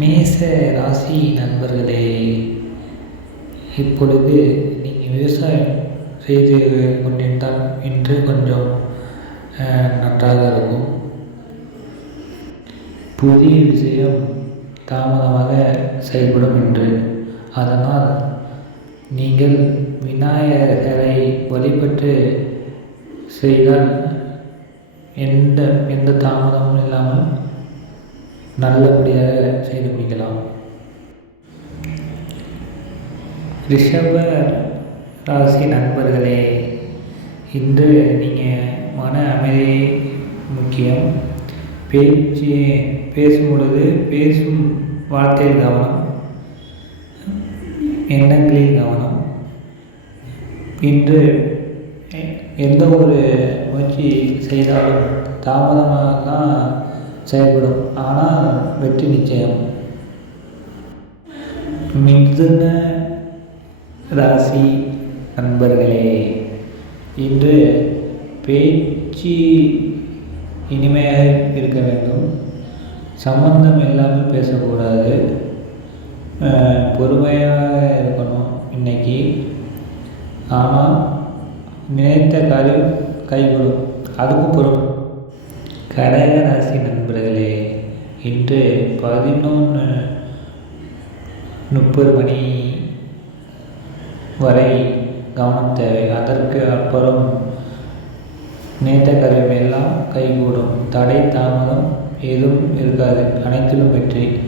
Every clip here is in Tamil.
மேச ராசி நண்பர்களே இப்பொழுது நீங்கள் விவசாயம் செய்து கொண்டிருந்தால் இன்று கொஞ்சம் நன்றாக இருக்கும். புதிய விஷயம் தாமதமாக செயல்படும் என்று. அதனால் நீங்கள் விநாயகரை வழிபட்டு செய்தால் எந்த எந்த தாமதமும் இல்லாமல் நல்லபடியாக செய்து முடிக்கலாம். ரிஷப ராசி நண்பர்களே இன்று நீங்கள் மன அமைதி முக்கியம். பேச்சு பேசும் பொழுது பேசும் வார்த்தையில் கவனம் எண்ணங்களில் கவனம். இன்று எந்த ஒரு முயற்சி செய்தாலும் தாமதமாக தான் செயல்படும். ஆனால் வெற்றி நிச்சயம். மிதுன ராசி நண்பர்களே இன்று பேச்சு இனிமையாக இருக்க வேண்டும். சம்பந்தம் இல்லாமல் பேசக்கூடாது. பொறுமையாக இருக்கணும் இன்றைக்கி ஆனால் நினைத்த காரியம் கைகூடும். அதுக்கும் பொறுமை. கடகராசி நண்பர்களே இன்று பதினொன்று முப்பது மணி வரை கவனம் தேவை. அதற்கு அப்புறம் நினைத்த கருவி எல்லாம் கைகூடும். தடை தாமதம் எதுவும் இருக்காது. அனைத்திலும் வெற்றி.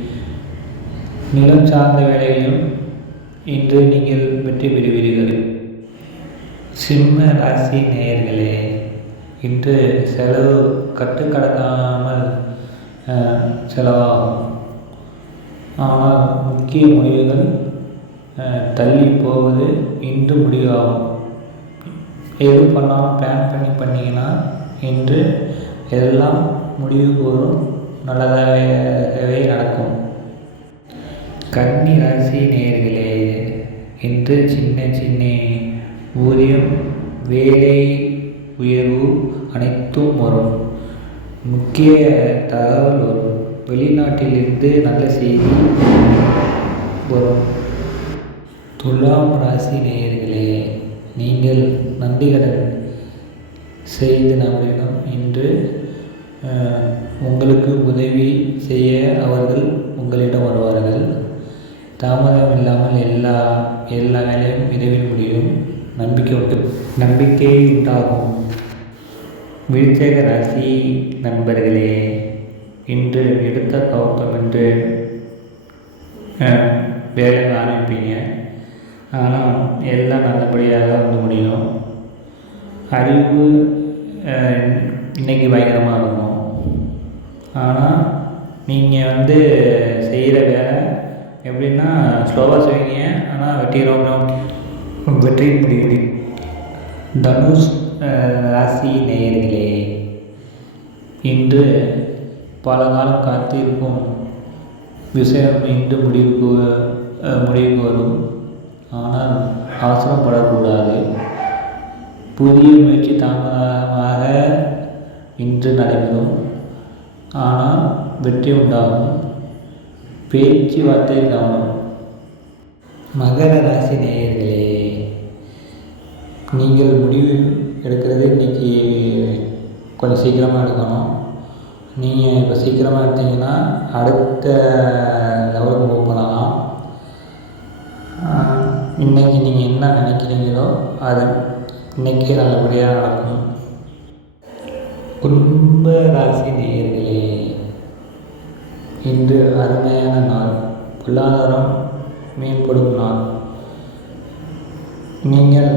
நிலம் சார்ந்த வேலைகளிலும் இன்று நீங்கள் வெற்றி பெறுவீர்கள் சிம்ம ராசி நேயர்களே இன்று செலவு கட்டுக்கடக்காமல் செலவாகும். ஆனால் முக்கிய முடிவுகள் தள்ளி போவது இன்று முடிவாகும். எது பண்ணாலும் பிளான் பண்ணி பண்ணிங்கன்னா இன்று எல்லாம் முடிவுக்கு வரும் நல்லதாகவே நடக்கும். கன்னி ராசி நேர்களே இன்று சின்ன சின்ன ஊதியம் வேலை உயர்வு அனைத்தும் வரும். முக்கிய தகவல் வரும். வெளிநாட்டிலிருந்து நல்ல செய்தி வரும். துலாம் ராசி நேயர்களே நீங்கள் நன்றிகடன் செய்து நபரிடம் இன்று உங்களுக்கு உதவி செய்ய அவர்கள் உங்களிடம் வருவார்கள். தாமதம் இல்லாமல் எல்லா எல்லா வேலையும் விரைவில் முடியும். நம்பிக்கை உண்டு நம்பிக்கை உண்டாகும். விருச்சக ராசி நண்பர்களே இன்று எடுத்த கவுத்தம் என்று வேலை ஆரம்பிப்பீங்க. ஆனால் எல்லாம் நல்லபடியாக வந்து முடியும். அறிவு இன்றைக்கி பயங்கரமாக இருக்கும். ஆனால் நீங்கள் வந்து செய்கிற வேலை எப்படின்னா ஸ்லோவாக செய்வீங்க. ஆனால் வெற்றிகரமாக வெற்றி முடிவு தனுஷ் ராசி நேயர்களே இன்று பல காலம் காத்திருக்கும் விஷயம் இன்று முடிவுக்கு முடிவுக்கு வரும். ஆனால் அவசரப்படக்கூடாது. புதிய முயற்சி தாமதமாக இன்று நடைபெறும். ஆனால் வெற்றி உண்டாகும். பேச்சுவார்த்தை கவனம். மகர ராசி நேயர்களே நீங்கள் முடிவு எடுக்கிறது இன்றைக்கி கொஞ்சம் சீக்கிரமாக எடுக்கணும். நீங்கள் இப்போ சீக்கிரமாக எடுத்தீங்கன்னா அடுத்த லெவலுக்கு மூவ் பண்ணலாம் இன்றைக்கி நீங்கள் என்ன நினைக்கிறீங்களோ அது இன்றைக்கி நல்லபடியாக நடக்கும் குடும்ப ராசி நேயர்களே இன்று அருமையான நாள். பொருளாதாரம் மேம்படும் நாள். நீங்கள்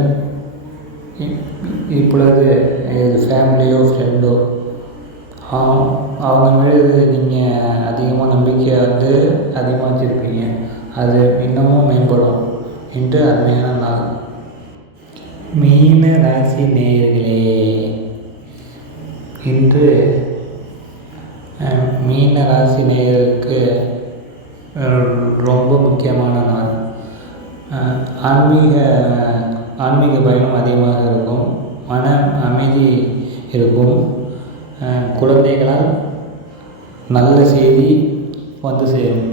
இப்பொழுது ஃபேமிலியோ ஃப்ரெண்டோ அவங்க மீது நீங்கள் அதிகமாக நம்பிக்கையை வந்து அதிகமாக வச்சுருப்பீங்க அது இன்னமும் மேம்படும் என்று அருமையான நாள். மீன ராசி நேயர்களே இன்று மீன ராசி நேயர்களுக்கு ரொம்ப முக்கியமான நாள். ஆன்மீக ஆன்மீக பயணம் அதிகமாக இருக்கும் மன அமைதி இருக்கும். குழந்தைகளால் நல்ல செய்தி வந்து சேரும்.